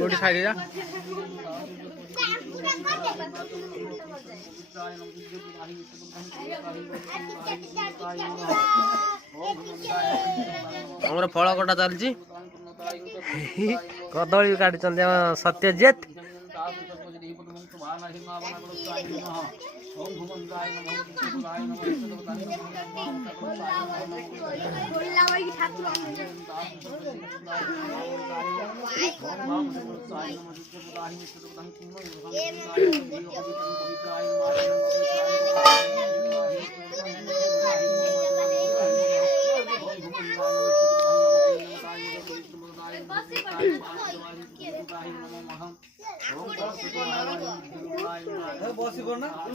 कोटी खाई जा हमर फल कटा चलची कदली काटी सत्यजित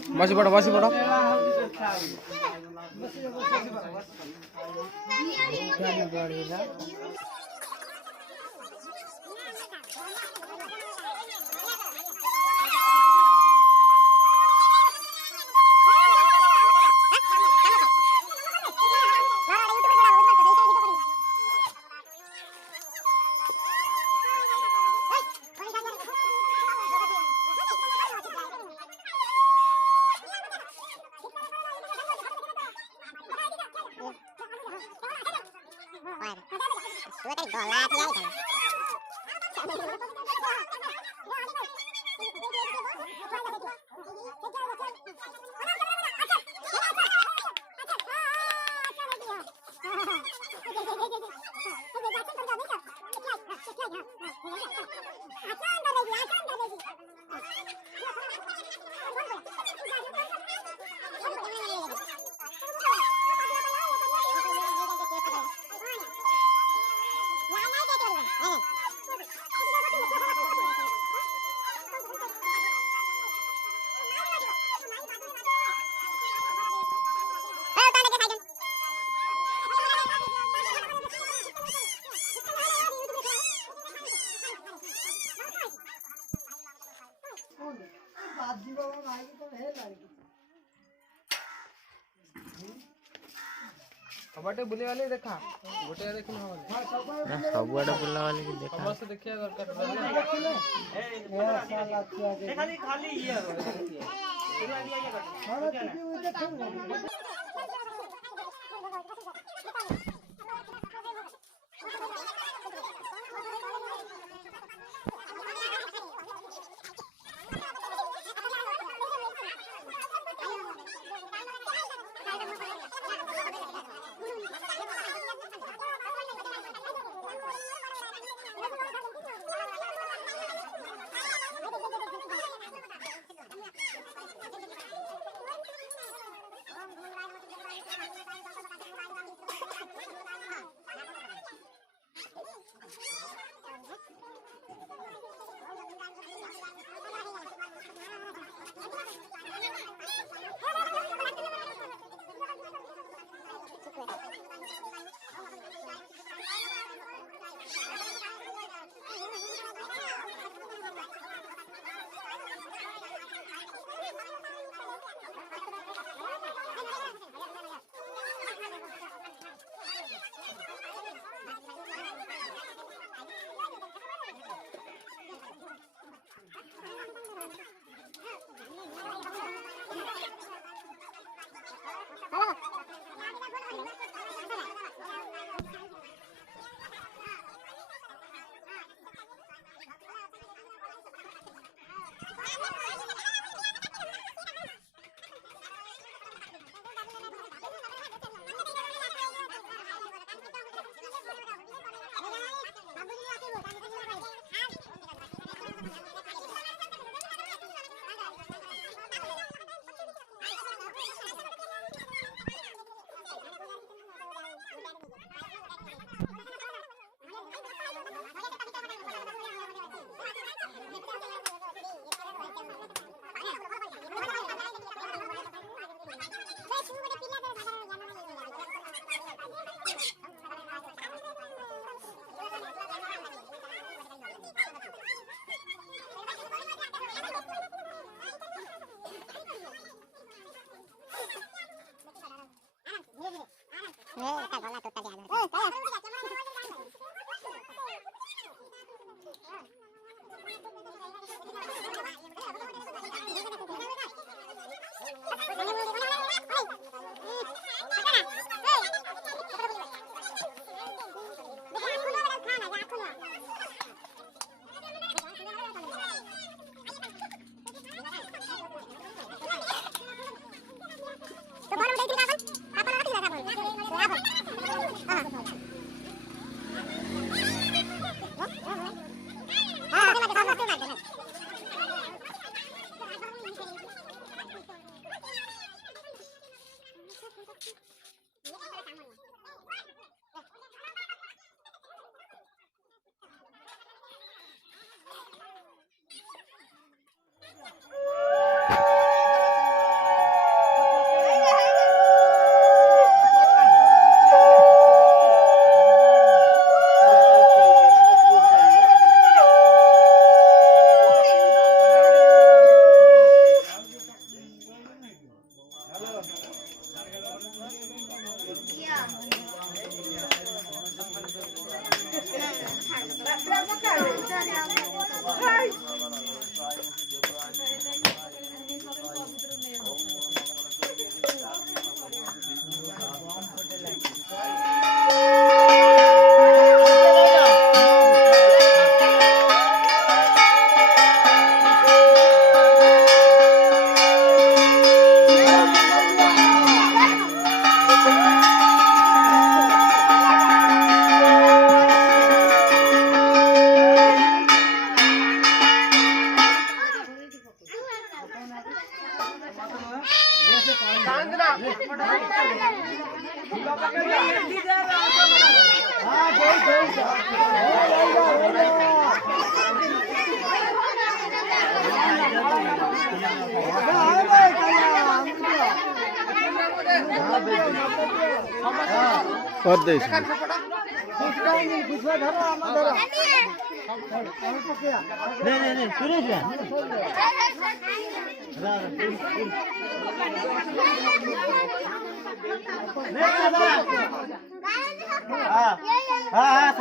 बसी पड़ सबटे बुले वाले देखा गोटे देखि न सबटे बुला वाले की देखा समस्त देखिया दरकार खाली खाली ये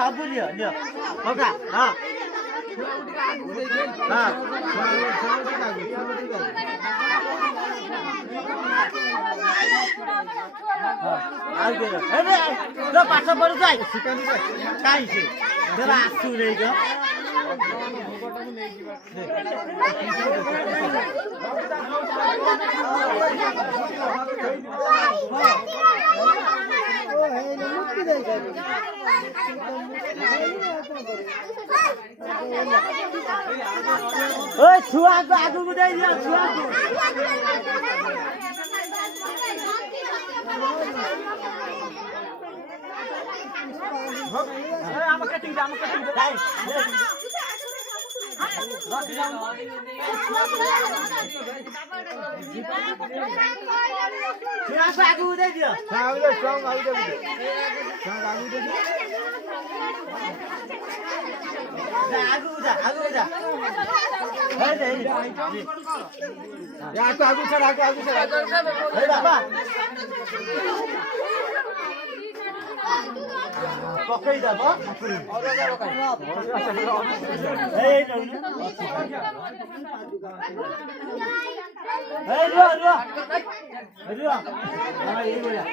सब लियो लियो पका हां हां आ गयो अरे ल पाछा परे जाई सिकानी काई छे जरा आसु नै ग ओए छुआ को आगु बुझाइ दियो छुआ को अरे आम कटिंग जाई छुआ को आगु बुझाइ दियो आगु सङ आगु दे सङ आगु दे आगु जा हे दे या तो आगु चढ़ हे बाबा पकई जाबो हे हे रुआ हां ये बोला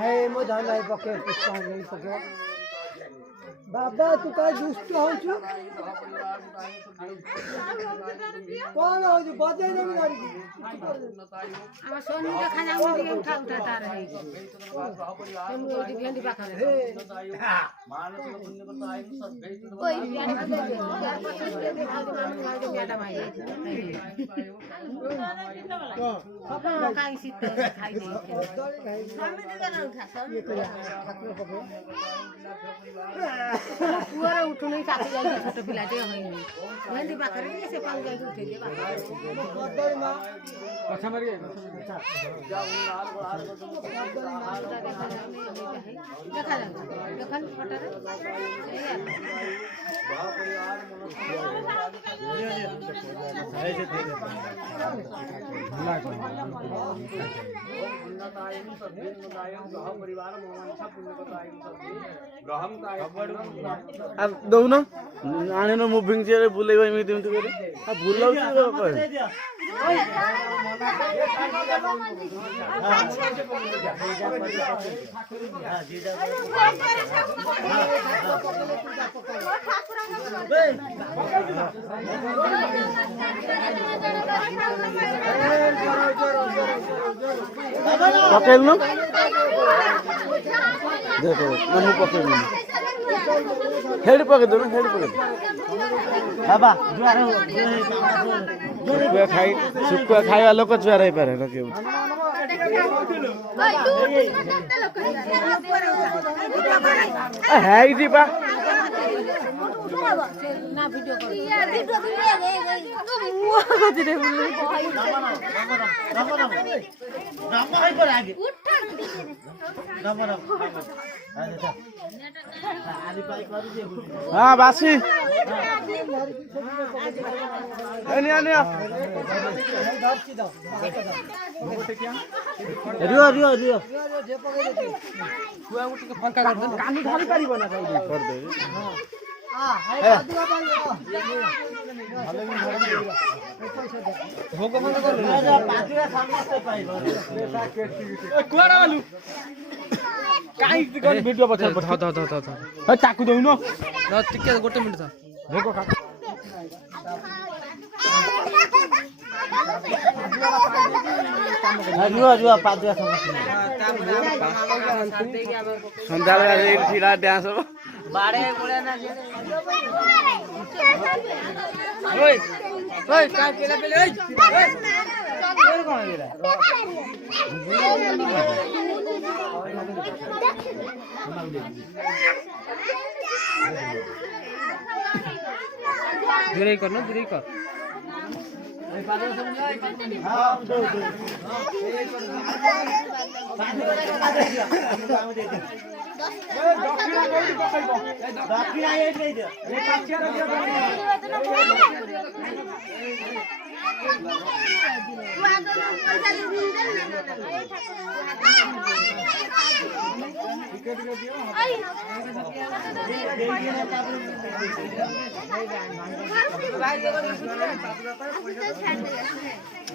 हे मो धन पके पुष्पा नहीं पके बाबा तू काय दुष्ट होऊଛୁ कौन हो जो बजे नहीं गाड़ी अब सोनू देखा जाऊं दिए उठा उठा तार है सोनू ओदी भेंडी पाखा रे कोई यार बेटा भाई सपना काई सीत खाई दे स्वामी जी का ना उठा स्वामी पुअर उठु नहीं चाची जाई छोट पिलाटे होइनी भेंडी पाखा रे से पाऊ जाई उठे दे अच्छा मर गए देखा जा देखन फटा रे अब दऊ न आने न मुभिंग चेयर बुलेबा मी दिम तो करे अब बुलाउ छ पकेल न देखो नमु पकेल न हेड पके दो हेड पके बाबा सुकुआ खाଇବା ଲୋକ ଚୁଆର ହେଇପାରେ ନା କେଉ ହେଇଟି ପା ना वीडियो कर हाँ बासी रियो रियो रियो फंका कर दे कानी धरि परिबो ना कर दे भोग बंद कर पातिरा समस्त पाइबो कुआरा वालू काई कर वीडियो पछा पठा द ए चाकू दउ न टिके गोटे मिनिट था भोग खा रियो रियो पातिरा समस्त संध्याल रे ठिरा डांस हो बाड़े गोले ना ओए ओए का केला पेले ओए ओए कोन गेला धीरे कर ना धीरे कर हां दो दक्षिणा ये नहीं दे ये पाछिया रखियो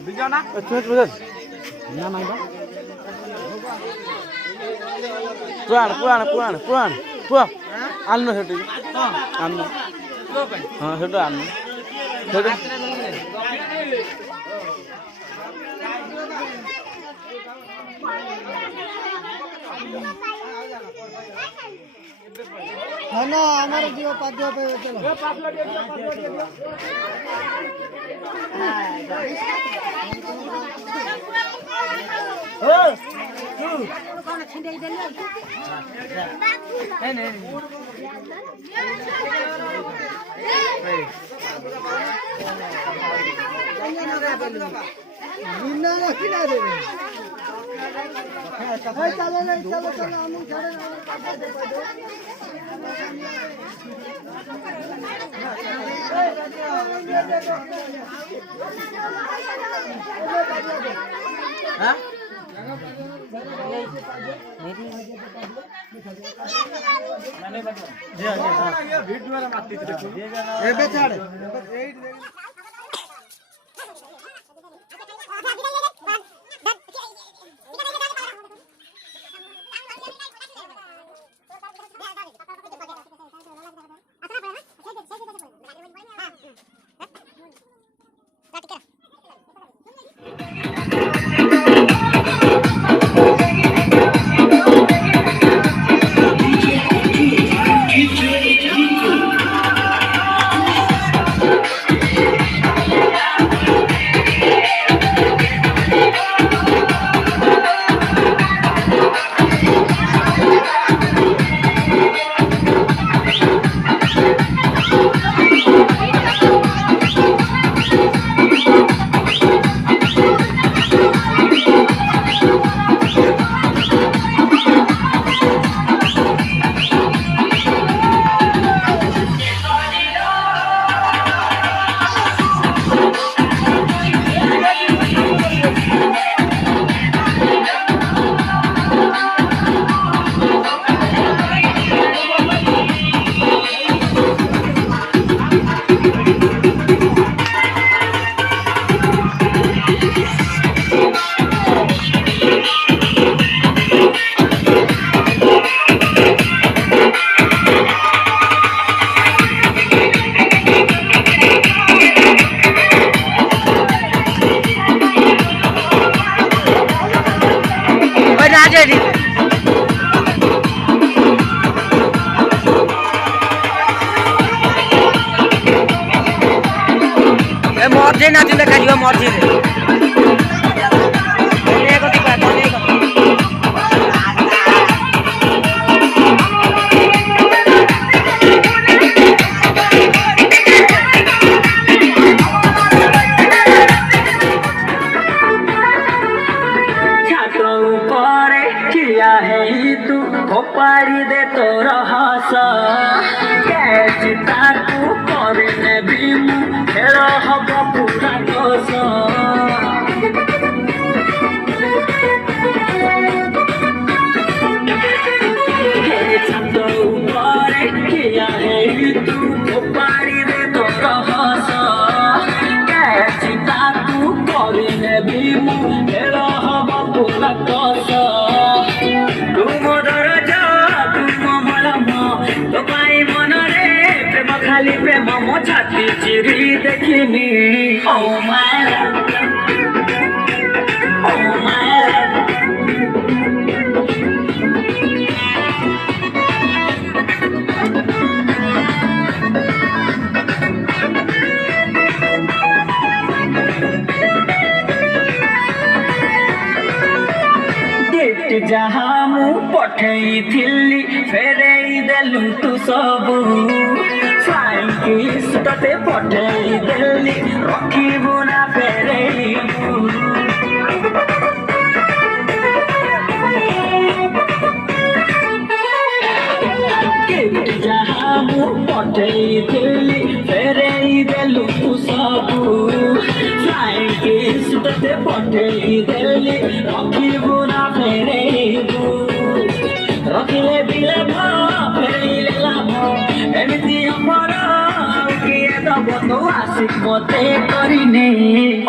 बिजना छुट बस ना नहीं बा पुराण पुआ आल्नु हेटु आल्नु हां हेटु आल्नु हेटु खाना हमारे जीव पाद्य पे चलो ओ कौन छिंडे देली नहीं बिना रखी ना दे चलो नहीं चलो हम छड़े हां मैंने बता जी हां ये वीडियो में मारती थी देखो ये बे छाड़ ମଝିରେ पारी दे तोर हस कैची ताकू करने भी खेल हब पूरा दोष छात ऊपर किया है तू पारी दे तोर हस कैची ताकू करने भी खेल हब पूरा दोष खाली प्रेम मो छाती चिरी देखिनी ओ माय गिफ्ट जहाँ मु पठेई थिली फेरेई देलु तू सबू तते पठेई देली रखिबु ना फेरेइबु गिफ्ट जहाँ मु पठेई देली फेरेई देलु तू सबू फ्लाइंग किस तते पठेई देली रखिबु ना फेरेइबु रखिले बिले भा फेरेइले लाभ एमिति हमर तो आशिक मते करिने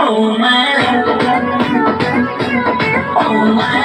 ओ माय ओ माय